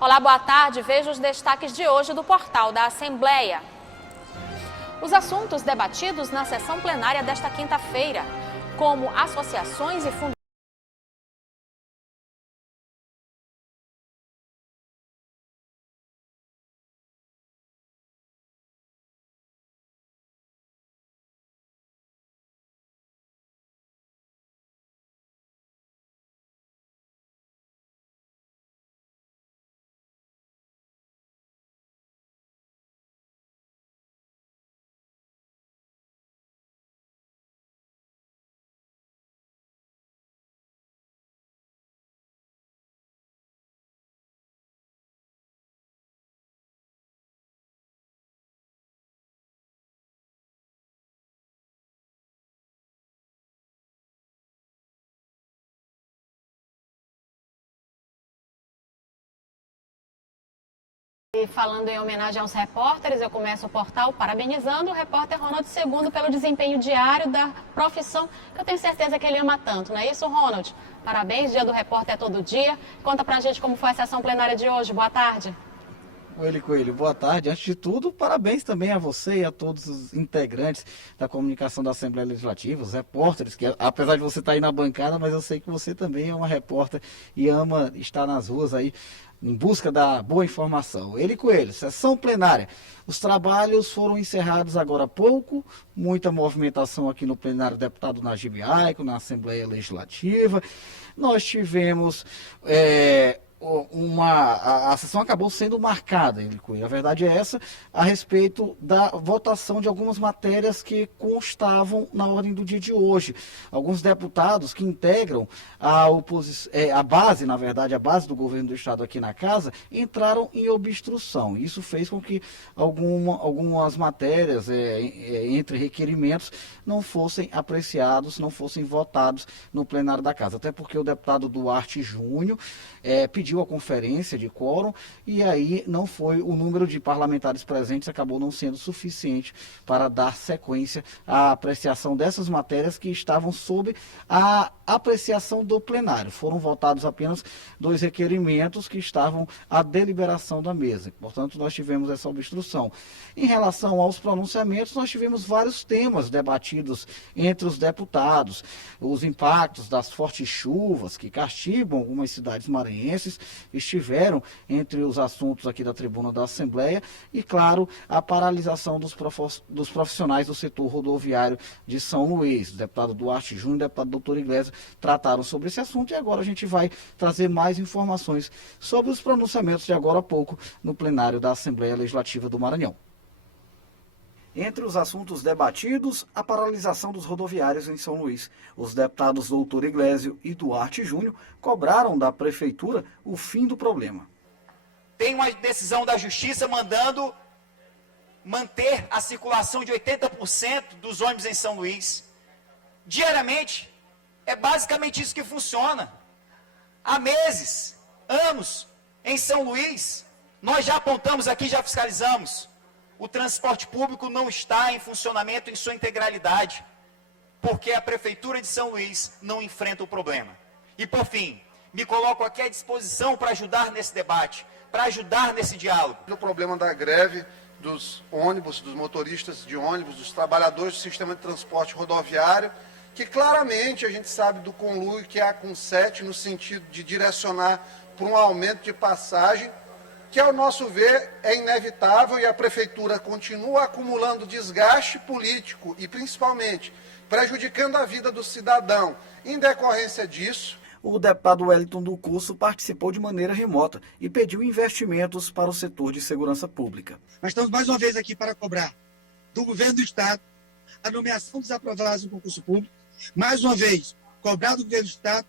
Olá, boa tarde. Veja os destaques de hoje do portal da Assembleia. Os assuntos debatidos na sessão plenária desta quinta-feira, como associações e fundações. E falando em homenagem aos repórteres, eu começo o portal parabenizando o repórter Ronald II pelo desempenho diário da profissão que eu tenho certeza que ele ama tanto, não é isso, Ronald? Parabéns, Dia do Repórter é todo dia. Conta pra gente como foi a sessão plenária de hoje. Boa tarde. Coelho, boa tarde. Antes de tudo, parabéns também a você e a todos os integrantes da comunicação da Assembleia Legislativa, os repórteres, que apesar de você estar aí na bancada, mas eu sei que você também é uma repórter e ama estar nas ruas aí em busca da boa informação. Coelho, sessão plenária. Os trabalhos foram encerrados agora há pouco, muita movimentação aqui no plenário do deputado Najib Aico, na Assembleia Legislativa. Nós tivemos... a sessão acabou sendo marcada, a verdade é essa, a respeito da votação de algumas matérias que constavam na ordem do dia de hoje. Alguns deputados que integram a base do governo do estado aqui na casa, entraram em obstrução. Isso fez com que algumas matérias, entre requerimentos, não fossem apreciados, não fossem votados no plenário da casa. Até porque o deputado Duarte Júnior pediu a conferência de quórum e aí não foi, o número de parlamentares presentes acabou não sendo suficiente para dar sequência à apreciação dessas matérias que estavam sob a apreciação do plenário. Foram votados apenas 2 requerimentos que estavam à deliberação da mesa. Portanto, nós tivemos essa obstrução. Em relação aos pronunciamentos, nós tivemos vários temas debatidos entre os deputados. Os impactos das fortes chuvas que castigam algumas cidades maranhenses estiveram entre os assuntos aqui da tribuna da Assembleia e, claro, a paralisação dos profissionais do setor rodoviário de São Luís. O deputado Duarte Júnior e o deputado doutor Iglesias trataram sobre esse assunto e agora a gente vai trazer mais informações sobre os pronunciamentos de agora a pouco no plenário da Assembleia Legislativa do Maranhão. Entre os assuntos debatidos, a paralisação dos rodoviários em São Luís. Os deputados doutor Iglesias e Duarte Júnior cobraram da prefeitura o fim do problema. Tem uma decisão da Justiça mandando manter a circulação de 80% dos ônibus em São Luís. Diariamente, é basicamente isso que funciona. Há meses, anos, em São Luís, nós já apontamos aqui, já fiscalizamos. O transporte público não está em funcionamento em sua integralidade, porque a Prefeitura de São Luís não enfrenta o problema. E, por fim, me coloco aqui à disposição para ajudar nesse debate, para ajudar nesse diálogo. O problema da greve dos ônibus, dos motoristas de ônibus, dos trabalhadores do sistema de transporte rodoviário, que claramente a gente sabe do conluio que há com o SET no sentido de direcionar para um aumento de passagem, que, ao nosso ver, é inevitável e a Prefeitura continua acumulando desgaste político e, principalmente, prejudicando a vida do cidadão. Em decorrência disso, o deputado Wellington do Curso participou de maneira remota e pediu investimentos para o setor de segurança pública. Nós estamos mais uma vez aqui para cobrar do governo do Estado a nomeação dos aprovados no concurso público, mais uma vez, cobrar do governo do Estado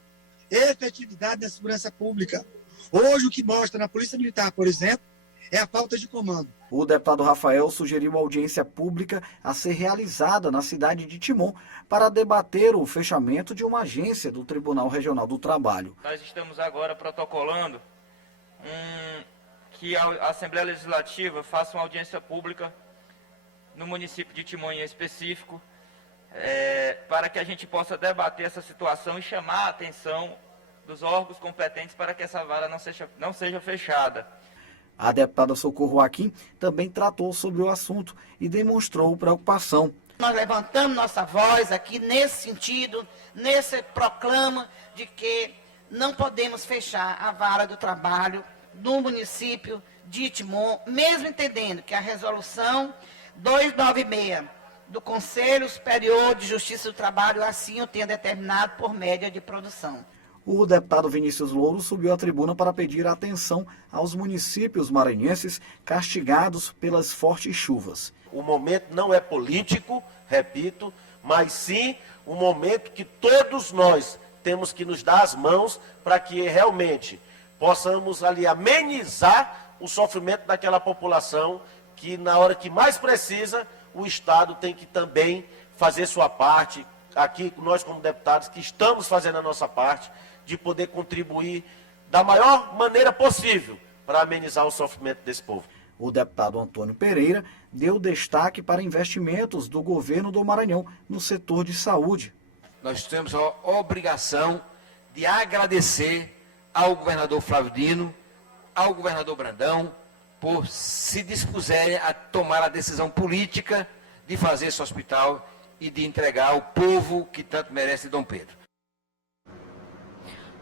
efetividade da segurança pública. Hoje, o que mostra na Polícia Militar, por exemplo, é a falta de comando. O deputado Rafael sugeriu audiência pública a ser realizada na cidade de Timon para debater o fechamento de uma agência do Tribunal Regional do Trabalho. Nós estamos agora protocolando que a Assembleia Legislativa faça uma audiência pública no município de Timon em específico, para que a gente possa debater essa situação e chamar a atenção dos órgãos competentes para que essa vara não seja fechada. A deputada Socorro Aquim também tratou sobre o assunto e demonstrou preocupação. Nós levantamos nossa voz aqui nesse sentido, nesse proclama de que não podemos fechar a vara do trabalho do município de Itimon, mesmo entendendo que a resolução 296 do Conselho Superior de Justiça do Trabalho assim o tenha determinado por média de produção. O deputado Vinícius Louro subiu à tribuna para pedir atenção aos municípios maranhenses castigados pelas fortes chuvas. O momento não é político, repito, mas sim um momento que todos nós temos que nos dar as mãos para que realmente possamos ali amenizar o sofrimento daquela população que na hora que mais precisa, o Estado tem que também fazer sua parte. Aqui nós como deputados que estamos fazendo a nossa parte de poder contribuir da maior maneira possível para amenizar o sofrimento desse povo. O deputado Antônio Pereira deu destaque para investimentos do governo do Maranhão no setor de saúde. Nós temos a obrigação de agradecer ao governador Flávio Dino, ao governador Brandão, por se dispuserem a tomar a decisão política de fazer esse hospital e de entregar ao povo que tanto merece Dom Pedro.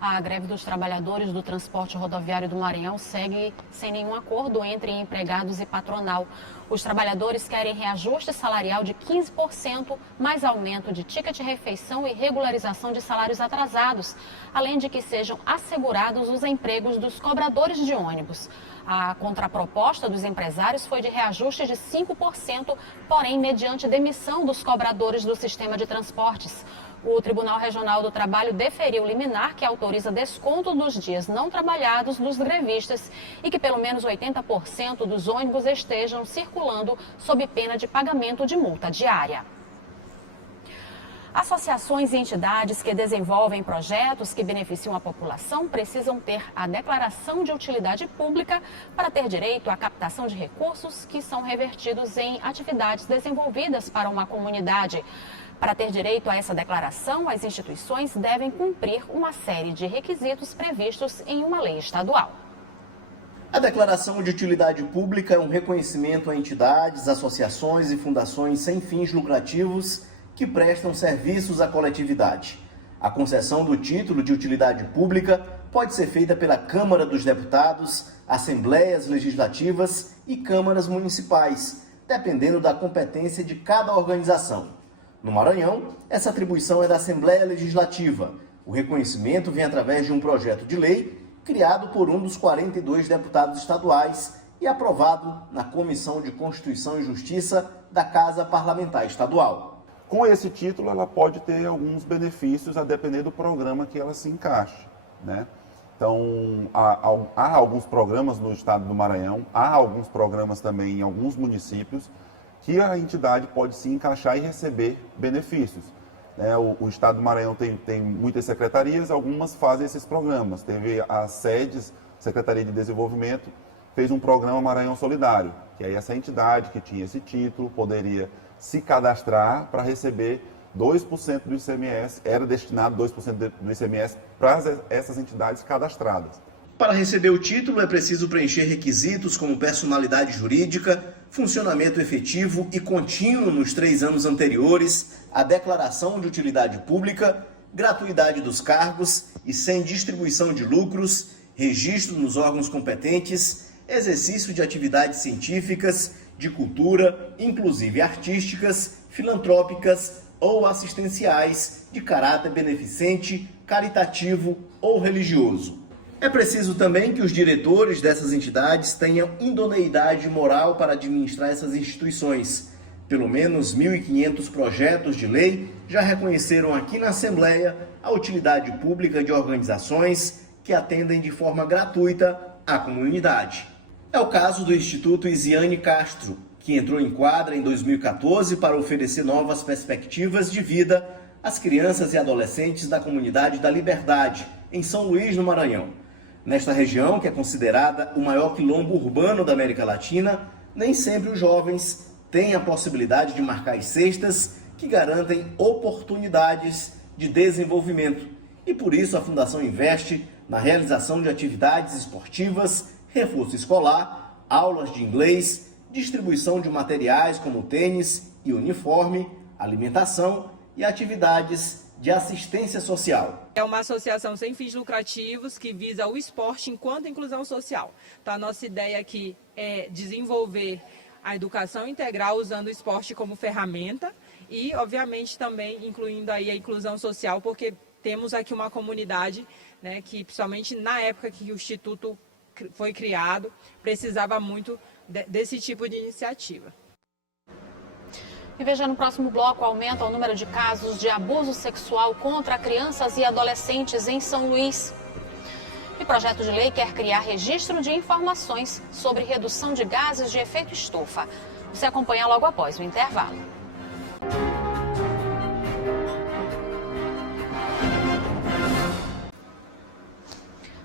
A greve dos trabalhadores do transporte rodoviário do Maranhão segue sem nenhum acordo entre empregados e patronal. Os trabalhadores querem reajuste salarial de 15%, mais aumento de ticket de refeição e regularização de salários atrasados, além de que sejam assegurados os empregos dos cobradores de ônibus. A contraproposta dos empresários foi de reajuste de 5%, porém mediante demissão dos cobradores do sistema de transportes. O Tribunal Regional do Trabalho deferiu liminar que autoriza desconto dos dias não trabalhados dos grevistas e que pelo menos 80% dos ônibus estejam circulando sob pena de pagamento de multa diária. Associações e entidades que desenvolvem projetos que beneficiam a população precisam ter a declaração de utilidade pública para ter direito à captação de recursos que são revertidos em atividades desenvolvidas para uma comunidade. Para ter direito a essa declaração, as instituições devem cumprir uma série de requisitos previstos em uma lei estadual. A declaração de utilidade pública é um reconhecimento a entidades, associações e fundações sem fins lucrativos que prestam serviços à coletividade. A concessão do título de utilidade pública pode ser feita pela Câmara dos Deputados, Assembleias Legislativas e Câmaras Municipais, dependendo da competência de cada organização. No Maranhão, essa atribuição é da Assembleia Legislativa. O reconhecimento vem através de um projeto de lei criado por um dos 42 deputados estaduais e aprovado na Comissão de Constituição e Justiça da Casa Parlamentar Estadual. Com esse título, ela pode ter alguns benefícios a depender do programa que ela se encaixe, né? Então, há alguns programas no estado do Maranhão, há alguns programas também em alguns municípios que a entidade pode se encaixar e receber benefícios. O estado do Maranhão tem muitas secretarias, algumas fazem esses programas. Teve as sedes, Secretaria de Desenvolvimento, fez um programa Maranhão Solidário, que aí essa entidade que tinha esse título poderia se cadastrar para receber 2% do ICMS, era destinado 2% do ICMS para essas entidades cadastradas. Para receber o título é preciso preencher requisitos como personalidade jurídica, funcionamento efetivo e contínuo nos 3 anos anteriores, a declaração de utilidade pública, gratuidade dos cargos e sem distribuição de lucros, registro nos órgãos competentes, exercício de atividades científicas, de cultura, inclusive artísticas, filantrópicas ou assistenciais, de caráter beneficente, caritativo ou religioso. É preciso também que os diretores dessas entidades tenham idoneidade moral para administrar essas instituições. Pelo menos 1.500 projetos de lei já reconheceram aqui na Assembleia a utilidade pública de organizações que atendem de forma gratuita à comunidade. É o caso do Instituto Isiane Castro, que entrou em quadra em 2014 para oferecer novas perspectivas de vida às crianças e adolescentes da comunidade da Liberdade, em São Luís, no Maranhão. Nesta região, que é considerada o maior quilombo urbano da América Latina, nem sempre os jovens têm a possibilidade de marcar as cestas que garantem oportunidades de desenvolvimento. E por isso a Fundação investe na realização de atividades esportivas, reforço escolar, aulas de inglês, distribuição de materiais como tênis e uniforme, alimentação e atividades de assistência social. É uma associação sem fins lucrativos que visa o esporte enquanto inclusão social. Então, a nossa ideia aqui é desenvolver a educação integral usando o esporte como ferramenta e, obviamente, também incluindo aí a inclusão social, porque temos aqui uma comunidade, né, que, principalmente na época que o Instituto foi criado, precisava muito desse tipo de iniciativa. E veja, no próximo bloco, aumenta o número de casos de abuso sexual contra crianças e adolescentes em São Luís. E projeto de lei quer criar registro de informações sobre redução de gases de efeito estufa. Você acompanha logo após o intervalo.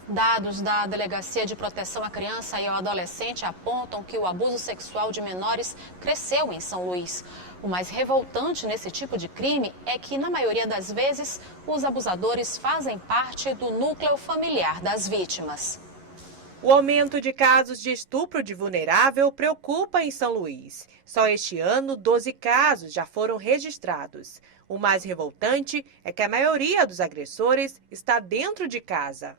Dados da Delegacia de Proteção à Criança e ao Adolescente apontam que o abuso sexual de menores cresceu em São Luís. O mais revoltante nesse tipo de crime é que, na maioria das vezes, os abusadores fazem parte do núcleo familiar das vítimas. O aumento de casos de estupro de vulnerável preocupa em São Luís. Só este ano, 12 casos já foram registrados. O mais revoltante é que a maioria dos agressores está dentro de casa.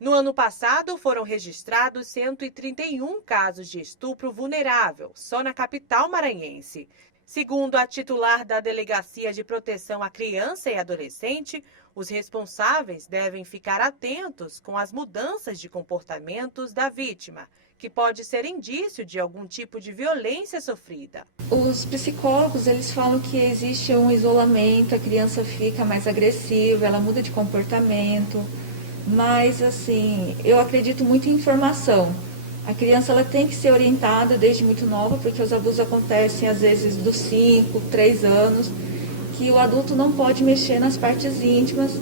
No ano passado, foram registrados 131 casos de estupro vulnerável, só na capital maranhense. Segundo a titular da Delegacia de Proteção à Criança e Adolescente, os responsáveis devem ficar atentos com as mudanças de comportamentos da vítima, que pode ser indício de algum tipo de violência sofrida. Os psicólogos, eles falam que existe um isolamento, a criança fica mais agressiva, ela muda de comportamento. Mas, assim, eu acredito muito em informação. A criança ela tem que ser orientada desde muito nova, porque os abusos acontecem às vezes dos 5, 3 anos, que o adulto não pode mexer nas partes íntimas.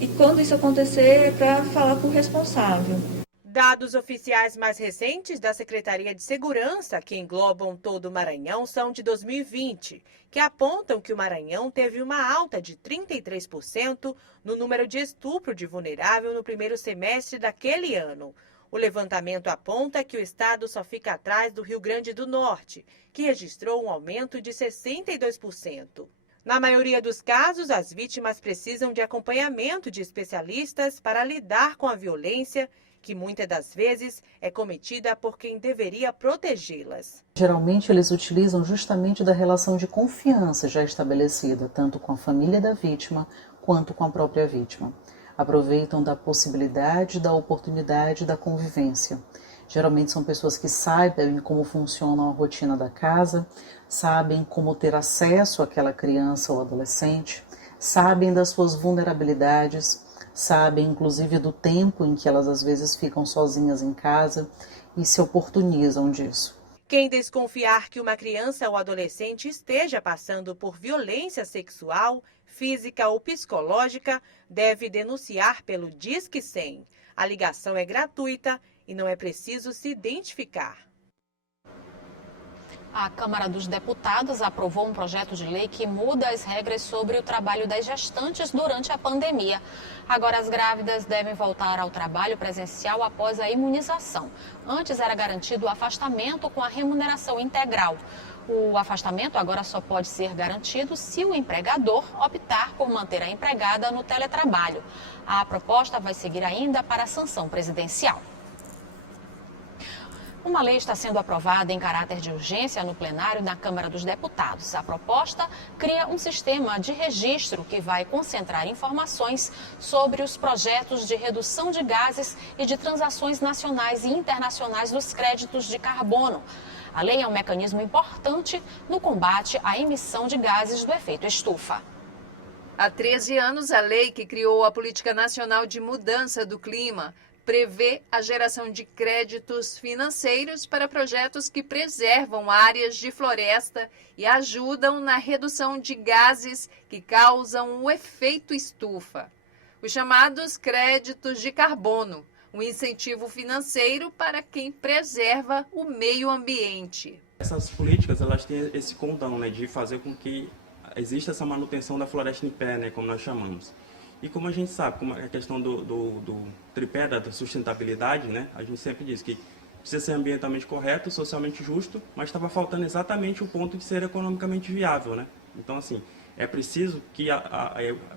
E quando isso acontecer, é para falar com o responsável. Dados oficiais mais recentes da Secretaria de Segurança, que englobam todo o Maranhão, são de 2020, que apontam que o Maranhão teve uma alta de 33% no número de estupro de vulnerável no primeiro semestre daquele ano. O levantamento aponta que o estado só fica atrás do Rio Grande do Norte, que registrou um aumento de 62%. Na maioria dos casos, as vítimas precisam de acompanhamento de especialistas para lidar com a violência, que muitas das vezes é cometida por quem deveria protegê-las. Geralmente eles utilizam justamente da relação de confiança já estabelecida, tanto com a família da vítima quanto com a própria vítima. Aproveitam da possibilidade, da oportunidade da convivência. Geralmente são pessoas que sabem como funciona a rotina da casa, sabem como ter acesso àquela criança ou adolescente, sabem das suas vulnerabilidades, sabem inclusive do tempo em que elas às vezes ficam sozinhas em casa e se oportunizam disso. Quem desconfiar que uma criança ou adolescente esteja passando por violência sexual, física ou psicológica, deve denunciar pelo Disque 100. A ligação é gratuita e não é preciso se identificar. A Câmara dos Deputados aprovou um projeto de lei que muda as regras sobre o trabalho das gestantes durante a pandemia. Agora, as grávidas devem voltar ao trabalho presencial após a imunização. Antes era garantido o afastamento com a remuneração integral. O afastamento agora só pode ser garantido se o empregador optar por manter a empregada no teletrabalho. A proposta vai seguir ainda para a sanção presidencial. Uma lei está sendo aprovada em caráter de urgência no plenário da Câmara dos Deputados. A proposta cria um sistema de registro que vai concentrar informações sobre os projetos de redução de gases e de transações nacionais e internacionais dos créditos de carbono. A lei é um mecanismo importante no combate à emissão de gases do efeito estufa. Há 13 anos, a lei que criou a Política Nacional de Mudança do Clima prevê a geração de créditos financeiros para projetos que preservam áreas de floresta e ajudam na redução de gases que causam o efeito estufa. Os chamados créditos de carbono, um incentivo financeiro para quem preserva o meio ambiente. Essas políticas, elas têm esse condão, né, de fazer com que exista essa manutenção da floresta em pé, né, como nós chamamos. E como a gente sabe, como a questão do tripé da sustentabilidade, né, a gente sempre diz que precisa ser ambientalmente correto, socialmente justo, mas estava faltando exatamente o ponto de ser economicamente viável, né? Então, assim, é preciso que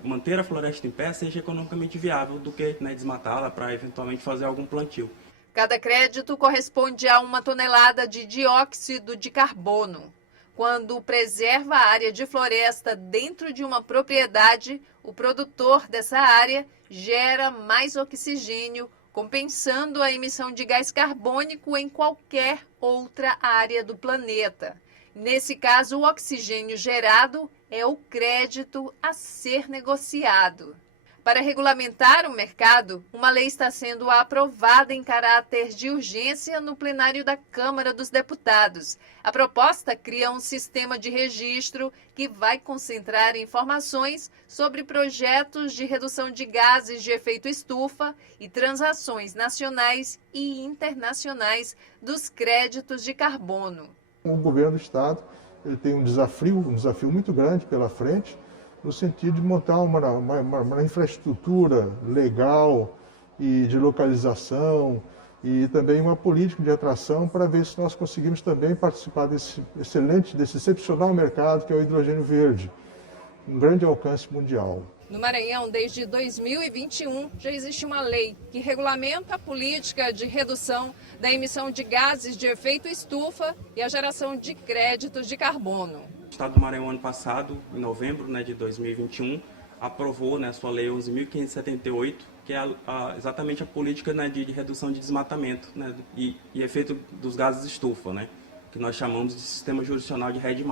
manter a floresta em pé seja economicamente viável do que, né, desmatá-la para eventualmente fazer algum plantio. Cada crédito corresponde a 1 tonelada de dióxido de carbono. Quando preserva a área de floresta dentro de uma propriedade, o produtor dessa área gera mais oxigênio, compensando a emissão de gás carbônico em qualquer outra área do planeta. Nesse caso, o oxigênio gerado é o crédito a ser negociado. Para regulamentar o mercado, uma lei está sendo aprovada em caráter de urgência no plenário da Câmara dos Deputados. A proposta cria um sistema de registro que vai concentrar informações sobre projetos de redução de gases de efeito estufa e transações nacionais e internacionais dos créditos de carbono. O governo do estado ele tem um desafio muito grande pela frente, no sentido de montar uma infraestrutura legal e de localização e também uma política de atração para ver se nós conseguimos também participar desse excepcional mercado que é o hidrogênio verde, um grande alcance mundial. No Maranhão, desde 2021, já existe uma lei que regulamenta a política de redução da emissão de gases de efeito estufa e a geração de créditos de carbono. O Estado do Maranhão, ano passado, em novembro, né, de 2021, aprovou, né, a sua Lei 11.578, que é exatamente a política, né, de redução de desmatamento, né, e efeito dos gases estufa, né, que nós chamamos de Sistema Jurisdicional de RED+.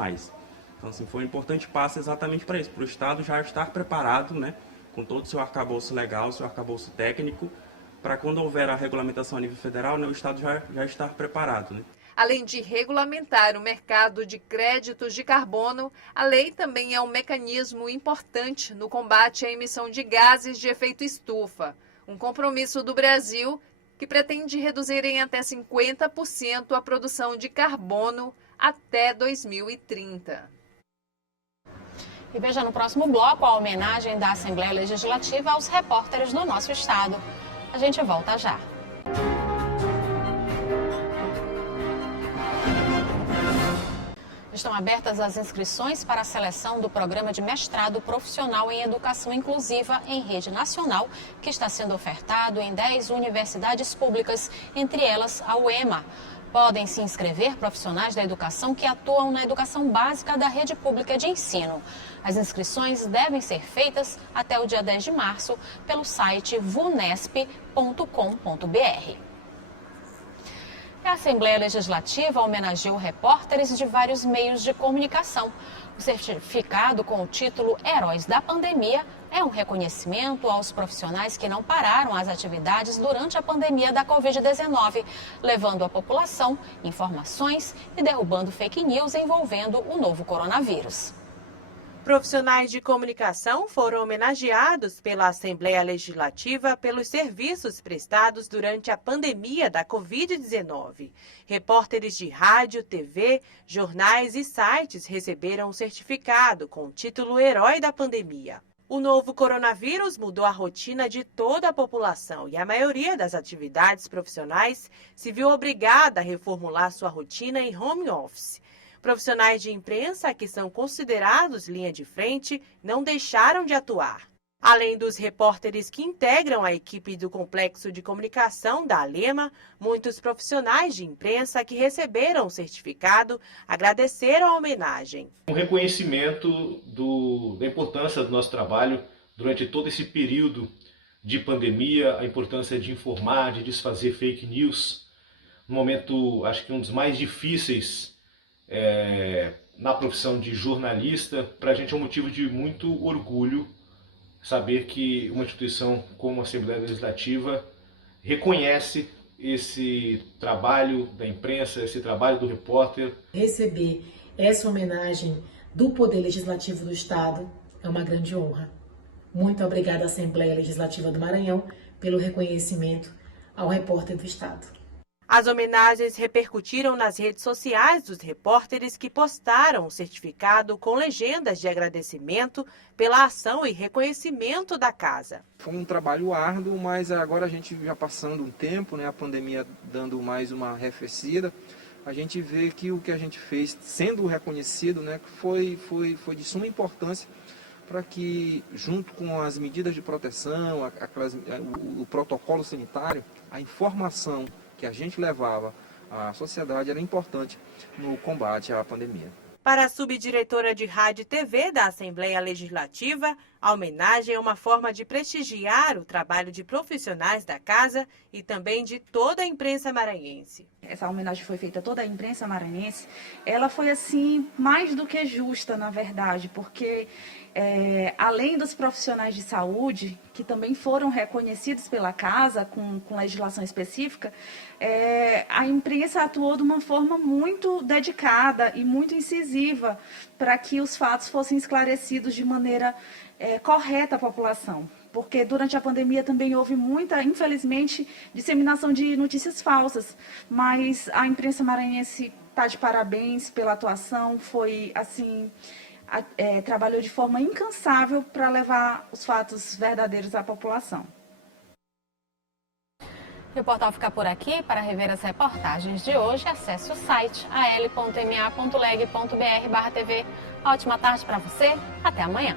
Então, assim, foi um importante passo exatamente para isso, para o Estado já estar preparado, né, com todo o seu arcabouço legal, seu arcabouço técnico, para quando houver a regulamentação a nível federal, né, o Estado já estar preparado, né. Além de regulamentar o mercado de créditos de carbono, a lei também é um mecanismo importante no combate à emissão de gases de efeito estufa, um compromisso do Brasil que pretende reduzir em até 50% a produção de carbono até 2030. E veja no próximo bloco a homenagem da Assembleia Legislativa aos repórteres do nosso estado. A gente volta já. Estão abertas as inscrições para a seleção do programa de mestrado profissional em educação inclusiva em rede nacional, que está sendo ofertado em 10 universidades públicas, entre elas a UEMA. Podem se inscrever profissionais da educação que atuam na educação básica da rede pública de ensino. As inscrições devem ser feitas até o dia 10 de março pelo site vunesp.com.br. A Assembleia Legislativa homenageou repórteres de vários meios de comunicação. O certificado com o título Heróis da Pandemia é um reconhecimento aos profissionais que não pararam as atividades durante a pandemia da Covid-19, levando à população informações e derrubando fake news envolvendo o novo coronavírus. Profissionais de comunicação foram homenageados pela Assembleia Legislativa pelos serviços prestados durante a pandemia da Covid-19. Repórteres de rádio, TV, jornais e sites receberam um certificado com o título Herói da Pandemia. O novo coronavírus mudou a rotina de toda a população e a maioria das atividades profissionais se viu obrigada a reformular sua rotina em home office. Profissionais de imprensa, que são considerados linha de frente, não deixaram de atuar. Além dos repórteres que integram a equipe do Complexo de Comunicação da Alema, muitos profissionais de imprensa que receberam o certificado agradeceram a homenagem. Um reconhecimento da importância do nosso trabalho durante todo esse período de pandemia, a importância de informar, de desfazer fake news, um momento, acho que um dos mais difíceis na profissão de jornalista. Para a gente é um motivo de muito orgulho saber que uma instituição como a Assembleia Legislativa reconhece esse trabalho da imprensa, esse trabalho do repórter. Receber essa homenagem do Poder Legislativo do Estado é uma grande honra. Muito obrigada à Assembleia Legislativa do Maranhão pelo reconhecimento ao repórter do Estado. As homenagens repercutiram nas redes sociais dos repórteres que postaram o certificado com legendas de agradecimento pela ação e reconhecimento da casa. Foi um trabalho árduo, mas agora a gente já passando um tempo, né, a pandemia dando mais uma arrefecida, a gente vê que o que a gente fez, sendo reconhecido, né, foi de suma importância para que, junto com as medidas de proteção, o protocolo sanitário, a informação que a gente levava à sociedade era importante no combate à pandemia. Para a subdiretora de Rádio e TV da Assembleia Legislativa, a homenagem é uma forma de prestigiar o trabalho de profissionais da casa e também de toda a imprensa maranhense. Essa homenagem foi feita a toda a imprensa maranhense. Ela foi, assim, mais do que justa, na verdade, porque além dos profissionais de saúde, que também foram reconhecidos pela casa com legislação específica, a imprensa atuou de uma forma muito dedicada e muito incisiva para que os fatos fossem esclarecidos de maneira correta à população. Porque durante a pandemia também houve muita, infelizmente, disseminação de notícias falsas, mas a imprensa maranhense está de parabéns pela atuação, foi assim... trabalhou de forma incansável para levar os fatos verdadeiros à população. E o portal fica por aqui. Para rever as reportagens de hoje, acesse o site al.ma.leg.br/tv. Ótima tarde para você, até amanhã.